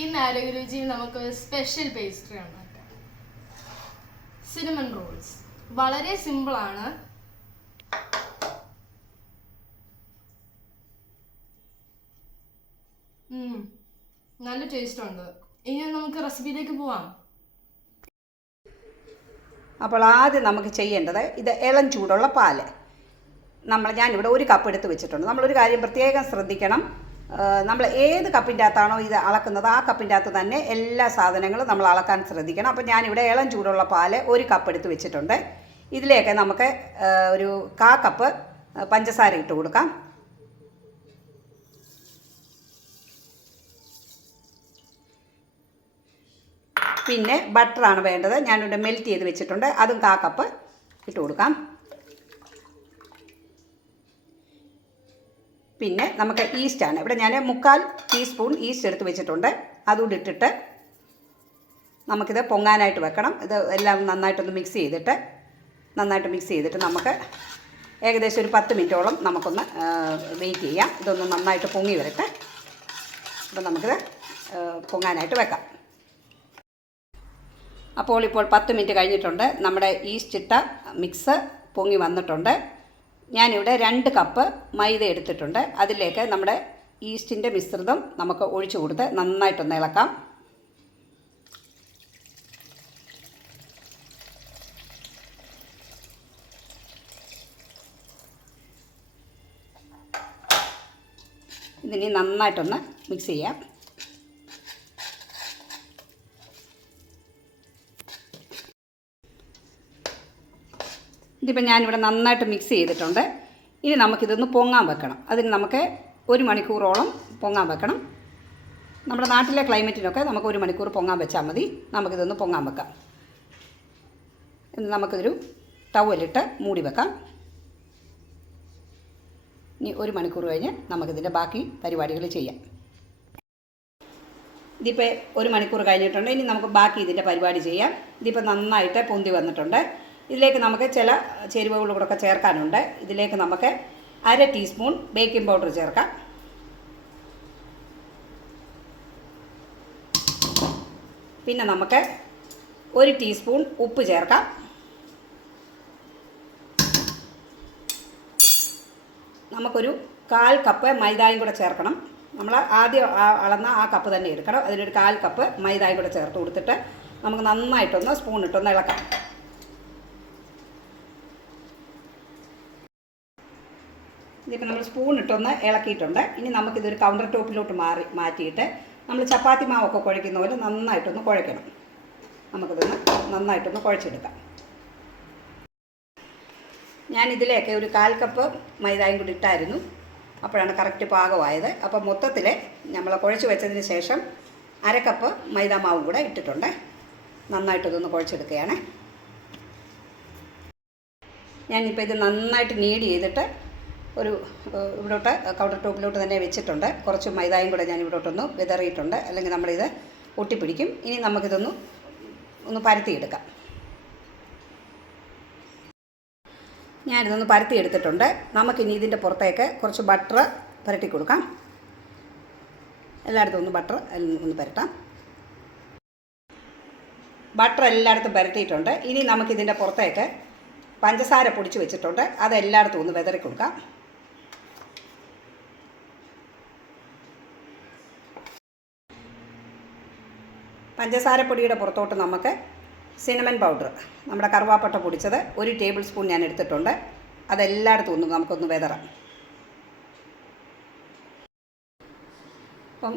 ഇന്ന് ആരോഗ്യരുചിയിൽ നമുക്ക് special pastry ഉണ്ടാക്കാം. സിനമൺ റോൾസ് വളരെ സിമ്പിളാണ്. നല്ല ടേസ്റ്റ് ഉണ്ട്. ഇനി നമുക്ക് റെസിപ്പിയിലേക്ക് പോവാം. അപ്പോൾ ആദ്യം നമുക്ക് ചെയ്യേണ്ടത് ഇത് ഇളം ചൂടുള്ള പാല്. ഞാനിവിടെ ഒരു കപ്പ് എടുത്ത് വെച്ചിട്ടുണ്ട്. നമ്മളൊരു കാര്യം പ്രത്യേകം ശ്രദ്ധിക്കണം. നമ്മൾ ഏത് കപ്പിൻ്റെ അകത്താണോ ഇത് അളക്കുന്നത് ആ കപ്പിൻ്റെ അകത്ത് തന്നെ എല്ലാ സാധനങ്ങളും നമ്മൾ അളക്കാൻ ശ്രദ്ധിക്കണം. അപ്പോൾ ഞാനിവിടെ ഇളം ചൂടുള്ള പാല് ഒരു കപ്പ് എടുത്ത് വെച്ചിട്ടുണ്ട്. ഇതിലേക്ക് നമുക്ക് ഒരു 1/4 കപ്പ് പഞ്ചസാര ഇട്ട് കൊടുക്കാം. പിന്നെ ബട്ടറാണ് വേണ്ടത്. ഞാനിവിടെ മെൽറ്റ് ചെയ്ത് വെച്ചിട്ടുണ്ട്. അതും 1/4 കപ്പ് ഇട്ട് കൊടുക്കാം. പിന്നെ നമുക്ക് ഈസ്റ്റാണ്. ഇവിടെ ഞാൻ 1/4 ടീസ്പൂൺ ഈസ്റ്റ് എടുത്ത് വെച്ചിട്ടുണ്ട്. അതുകൂടി ഇട്ടിട്ട് നമുക്കിത് പൊങ്ങാനായിട്ട് വെക്കണം. ഇത് എല്ലാം നന്നായിട്ട് മിക്സ് ചെയ്തിട്ട് നമുക്ക് ഏകദേശം ഒരു 10 മിനിറ്റോളം നമുക്കൊന്ന് വെയിറ്റ് ചെയ്യാം. ഇതൊന്ന് നന്നായിട്ട് പൊങ്ങി വരട്ടെ. അപ്പോൾ നമുക്കിത് പൊങ്ങാനായിട്ട് വെക്കാം. അപ്പോൾ ഇപ്പോൾ 10 മിനിറ്റ് കഴിഞ്ഞിട്ടുണ്ട്. നമ്മുടെ ഈസ്റ്റ് ഇട്ട മിക്സ് പൊങ്ങി വന്നിട്ടുണ്ട്. ഞാനിവിടെ 2 കപ്പ് മൈദ എടുത്തിട്ടുണ്ട്. അതിലേക്ക് നമ്മുടെ ഈസ്റ്റിൻ്റെ മിശ്രിതം നമുക്ക് ഒഴിച്ചു കൊടുത്ത് നന്നായിട്ടൊന്ന് ഇളക്കാം. ഇതിനി നന്നായിട്ടൊന്ന് മിക്സ് ചെയ്യാം. ഇതിപ്പോൾ ഞാനിവിടെ നന്നായിട്ട് മിക്സ് ചെയ്തിട്ടുണ്ട്. ഇനി നമുക്കിതൊന്ന് പൊങ്ങാൻ വെക്കണം. അതിന് നമുക്ക് 1 മണിക്കൂറോളം പൊങ്ങാൻ വെക്കണം. നമ്മുടെ നാട്ടിലെ ക്ലൈമറ്റിനൊക്കെ നമുക്ക് 1 മണിക്കൂർ പൊങ്ങാൻ വെച്ചാൽ മതി. നമുക്കിതൊന്ന് പൊങ്ങാൻ വെക്കാം. നമുക്കിതൊരു ടവലിട്ട് മൂടി വെക്കാം. ഇനി 1 മണിക്കൂർ കഴിഞ്ഞ് നമുക്കിതിൻ്റെ ബാക്കി പരിപാടികൾ ചെയ്യാം. ഇതിപ്പോൾ 1 മണിക്കൂർ കഴിഞ്ഞിട്ടുണ്ട്. ഇനി നമുക്ക് ബാക്കി ഇതിൻ്റെ പരിപാടി ചെയ്യാം. ഇതിപ്പോൾ നന്നായിട്ട് പൊന്തി വന്നിട്ടുണ്ട്. ഇതിലേക്ക് നമുക്ക് ചില ചേരുവകളും കൂടെ ചേർക്കാനുണ്ട്. ഇതിലേക്ക് നമുക്ക് 1/2 ടീസ്പൂൺ ബേക്കിംഗ് പൗഡർ ചേർക്കാം. പിന്നെ നമുക്ക് 1 ടീസ്പൂൺ ഉപ്പ് ചേർക്കാം. നമുക്കൊരു 1/4 കപ്പ് മൈദയും കൂടെ ചേർക്കണം. നമ്മൾ ആദ്യം അളന്ന ആ കപ്പ് തന്നെ എടുക്കണം. അതിനൊരു 1/4 കപ്പ് മൈദയും കൂടെ ചേർത്ത് കൊടുത്തിട്ട് നമുക്ക് നന്നായിട്ടൊന്ന് സ്പൂണിട്ടൊന്ന് ഇളക്കാം. ഇതിപ്പോൾ നമ്മൾ സ്പൂണിട്ടൊന്ന് ഇളക്കിയിട്ടുണ്ട്. ഇനി നമുക്കിതൊരു കൗണ്ടർ ടോപ്പിലോട്ട് മാറ്റിയിട്ട് നമ്മൾ ചപ്പാത്തി മാവൊക്കെ കുഴയ്ക്കുന്ന പോലെ നന്നായിട്ടൊന്ന് കുഴയ്ക്കണം. നമുക്കിതൊന്ന് നന്നായിട്ടൊന്ന് കുഴച്ചെടുക്കാം. ഞാനിതിലേക്ക് ഒരു 1/4 കപ്പ് മൈദയും കൂടി ഇട്ടായിരുന്നു. അപ്പോഴാണ് കറക്റ്റ് പാകമായത്. അപ്പോൾ മൊത്തത്തിൽ നമ്മൾ കുഴച്ച് വെച്ചതിന് ശേഷം 1/2 കപ്പ് മൈദ മാവും കൂടെ ഇട്ടിട്ടുണ്ട്. നന്നായിട്ടൊന്ന് കുഴച്ചെടുക്കുകയാണ്. ഞാനിപ്പോൾ ഇത് നന്നായിട്ട് നീഡ് ചെയ്തിട്ട് ഇവിടോട്ട് കൗണ്ടർ ടോപ്പിലോട്ട് തന്നെ വെച്ചിട്ടുണ്ട്. കുറച്ച് മൈദയും കൂടെ ഞാൻ ഇവിടോട്ടൊന്ന് വിതറിയിട്ടുണ്ട്. അല്ലെങ്കിൽ നമ്മളിത് ഒട്ടിപ്പിടിക്കും. ഇനി നമുക്കിതൊന്ന് പരത്തിയെടുക്കാം. ഞാനിതൊന്ന് പരത്തിയെടുത്തിട്ടുണ്ട്. നമുക്കിനി ഇതിൻ്റെ പുറത്തേക്ക് കുറച്ച് ബട്ടർ പുരട്ടി കൊടുക്കാം. എല്ലായിടത്തും ഒന്ന് ബട്ടർ ഒന്ന് പുരട്ടാം. ബട്ടർ എല്ലായിടത്തും പുരട്ടിയിട്ടുണ്ട്. ഇനി നമുക്കിതിൻ്റെ പുറത്തേക്ക് പഞ്ചസാര പൊടിച്ച് വെച്ചിട്ടുണ്ട്. അത് എല്ലായിടത്തും ഒന്ന് വിതറി കൊടുക്കാം. പഞ്ചസാരപ്പൊടിയുടെ പുറത്തോട്ട് നമുക്ക് സിനമൺ പൗഡർ, നമ്മുടെ കറുവാപ്പട്ട പൊടിച്ചത് 1 ടേബിൾ സ്പൂൺ ഞാൻ എടുത്തിട്ടുണ്ട്. അതെല്ലായിടത്തും നമുക്കൊന്ന് വിതറാം. അപ്പം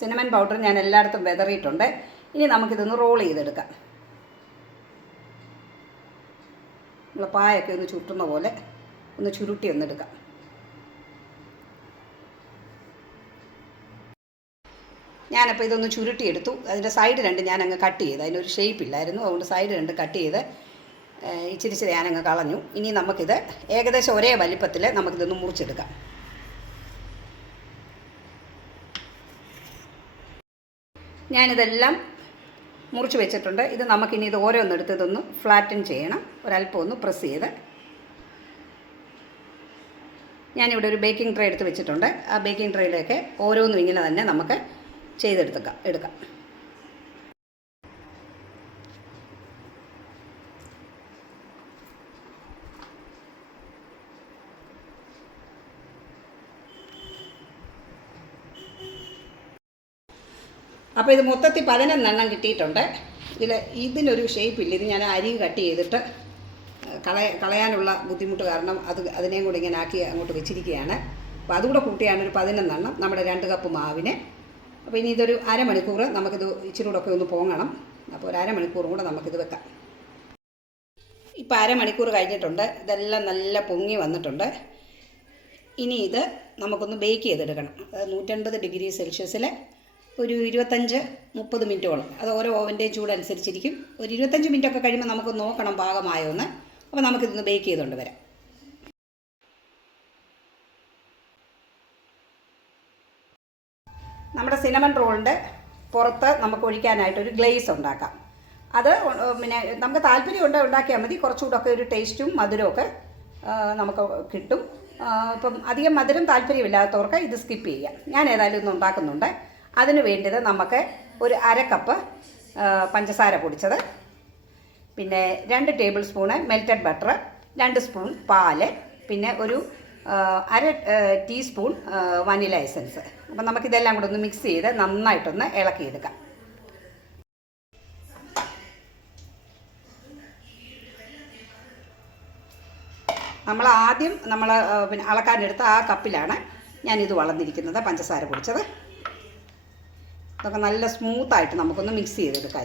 സിനമൺ പൗഡർ ഞാൻ എല്ലായിടത്തും വിതറിയിട്ടുണ്ട്. ഇനി നമുക്കിതൊന്ന് റോൾ ചെയ്തെടുക്കാം. നമ്മൾ പായൊക്കെ ഒന്ന് ചുറ്റുന്ന പോലെ ഒന്ന് ചുരുട്ടി ഒന്നെടുക്കാം. ഞാനപ്പോൾ ഇതൊന്ന് ചുരുട്ടിയെടുത്തു. അതിൻ്റെ സൈഡ് 2 ഞാനങ്ങ് കട്ട് ചെയ്ത്, അതിനൊരു ഷേപ്പ് ഇല്ലായിരുന്നു. അതുകൊണ്ട് സൈഡ് 2 കട്ട് ചെയ്ത് ഇച്ചിരി ഞാനങ്ങ് കളഞ്ഞു. ഇനി നമുക്കിത് ഏകദേശം ഒരേ വലിപ്പത്തിൽ നമുക്കിതൊന്ന് മുറിച്ചെടുക്കാം. ഞാനിതെല്ലാം മുറിച്ച് വെച്ചിട്ടുണ്ട്. ഇത് നമുക്കിനി ഇത് ഓരോന്നെടുത്ത് ഇതൊന്ന് ഫ്ലാറ്റൻ ചെയ്യണം. ഒരല്പം ഒന്ന് പ്രസ് ചെയ്ത് ഞാനിവിടെ ഒരു ബേക്കിംഗ് ട്രേ എടുത്ത് വെച്ചിട്ടുണ്ട്. ആ ബേക്കിംഗ് ട്രേയിലേക്ക് ഓരോന്നും ഇങ്ങനെ തന്നെ നമുക്ക് എടുക്കാം. അപ്പോൾ ഇത് മൊത്തത്തിൽ 11 എണ്ണം കിട്ടിയിട്ടുണ്ട്. ഇതിനൊരു ഷേപ്പില്ല. ഇത് ഞാൻ അരി കട്ട് ചെയ്തിട്ട് കളയാനുള്ള ബുദ്ധിമുട്ട് കാരണം അതിനെയും കൂടെ ഇങ്ങനെ ആക്കി അങ്ങോട്ട് വെച്ചിരിക്കുകയാണ്. അപ്പോൾ അതുകൂടെ കൂട്ടിയാണ് ഒരു 11 എണ്ണം നമ്മുടെ 2 കപ്പ് മാവിന്. അപ്പോൾ ഇനി ഇതൊരു അരമണിക്കൂർ നമുക്കിത് ഇച്ചിരി കൂടെ ഒക്കെ ഒന്ന് പൊങ്ങണം. അപ്പോൾ ഒരു അരമണിക്കൂറും കൂടെ നമുക്കിത് വെക്കാം. ഇപ്പോൾ അരമണിക്കൂർ കഴിഞ്ഞിട്ടുണ്ട്. ഇതെല്ലാം നല്ല പൊങ്ങി വന്നിട്ടുണ്ട്. ഇനി ഇത് നമുക്കൊന്ന് ബേക്ക് ചെയ്തെടുക്കണം. 150 ഡിഗ്രി സെൽഷ്യസിൽ ഒരു 25-30 മിനിറ്റോളം. അത് ഓരോ ഓവൻ്റെയും ചൂടനുസരിച്ചിരിക്കും. ഒരു 25 മിനിറ്റൊക്കെ കഴിയുമ്പോൾ നമുക്ക് നോക്കണം പാകമായോ എന്ന്. അപ്പോൾ നമുക്കിതൊന്ന് ബേക്ക് ചെയ്തുകൊണ്ട് വരാം. നമ്മുടെ സിനമൺ റോളിൻ്റെ പുറത്ത് നമുക്ക് ഒഴിക്കാനായിട്ടൊരു ഗ്ലേസ് ഉണ്ടാക്കാം. അത് പിന്നെ നമുക്ക് താല്പര്യമുണ്ട് ഉണ്ടാക്കിയാൽ മതി. കുറച്ചുകൂടെയൊക്കെ ഒരു ടേസ്റ്റും മധുരമൊക്കെ നമുക്ക് കിട്ടും. ഇപ്പം അധികം മധുരം താല്പര്യമില്ലാത്തവർക്ക് ഇത് സ്കിപ്പ് ചെയ്യാം. ഞാൻ ഏതായാലും ഇന്ന് ഉണ്ടാക്കുന്നുണ്ട്. അതിന് വേണ്ടത് നമുക്ക് ഒരു 1/2 കപ്പ് പഞ്ചസാര പൊടിച്ചത്, പിന്നെ 2 table spoon melted butter, 2 spoon പാല്, പിന്നെ ഒരു 1/2 ടീസ്പൂൺ വനില എസൻസ്. അപ്പം നമുക്കിതെല്ലാം കൂടെ ഒന്ന് മിക്സ് ചെയ്ത് നന്നായിട്ടൊന്ന് ഇളക്കിയെടുക്കാം. നമ്മൾ ആദ്യം പിന്നെ അളക്കാനെടുത്ത ആ കപ്പിലാണ് ഞാനിത് വളർന്നിരിക്കുന്നത് പഞ്ചസാര പൊടിച്ചത്. ഇതൊക്കെ നല്ല സ്മൂത്തായിട്ട് നമുക്കൊന്ന് മിക്സ് ചെയ്തെടുക്കാം.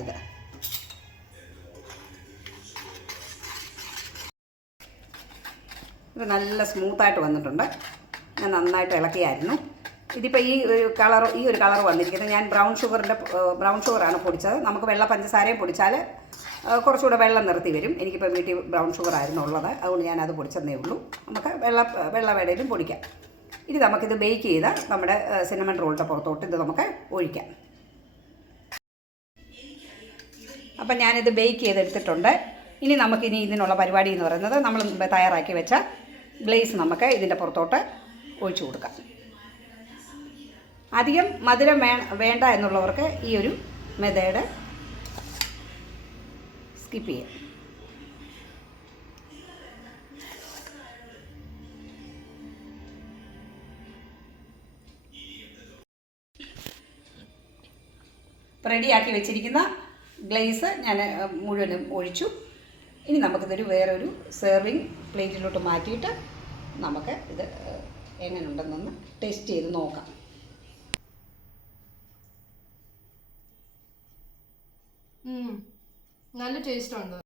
ഇത് നല്ല സ്മൂത്തായിട്ട് വന്നിട്ടുണ്ട്. ഞാൻ നന്നായിട്ട് ഇളക്കിയായിരുന്നു. ഇതിപ്പോൾ ഈ ഒരു കളർ വന്നിരിക്കുന്നത് ഞാൻ ബ്രൗൺ ഷുഗറാണ് പൊടിച്ചത്. നമുക്ക് വെള്ള പഞ്ചസാരയും പൊടിച്ചാൽ കുറച്ചുകൂടെ വെള്ളം നിർത്തി വരും. എനിക്കിപ്പോൾ വീട്ടിൽ ബ്രൗൺ ഷുഗർ ആയിരുന്നു ഉള്ളത്, അതുകൊണ്ട് ഞാനത് പൊടിച്ചതേ ഉള്ളൂ. നമുക്ക് വെള്ള വേടയിലും പൊടിക്കാം. ഇനി നമുക്കിത് ബേക്ക് ചെയ്ത നമ്മുടെ സിനമൺ റോളിൻ്റെ പുറത്തോട്ട് ഇത് നമുക്ക് ഒഴിക്കാം. അപ്പം ഞാനിത് ബേക്ക് ചെയ്തെടുത്തിട്ടുണ്ട്. ഇനി നമുക്കിനി ഇതിനുള്ള പരിപാടി എന്ന് പറയുന്നത് നമ്മൾ മുമ്പ് തയ്യാറാക്കി വെച്ച ഗ്ലേസ് നമുക്ക് ഇതിൻ്റെ പുറത്തോട്ട് ഒഴിച്ചു കൊടുക്കാം. അധികം മധുരം വേണ്ട എന്നുള്ളവർക്ക് ഈ ഒരു മെത്തേഡ് സ്കിപ്പ് ചെയ്യാം. റെഡിയാക്കി വെച്ചിരിക്കുന്ന ഗ്ലേസ് ഞാൻ മുഴുവനും ഒഴിച്ചു. ഇനി നമുക്കിതൊരു വേറൊരു സെർവിങ് പ്ലേറ്റിലോട്ട് മാറ്റിയിട്ട് നമുക്ക് ഇത് എങ്ങനെയുണ്ടെന്നൊന്ന് ടേസ്റ്റ് ചെയ്ത് നോക്കാം. നല്ല ടേസ്റ്റ് ഉണ്ട്.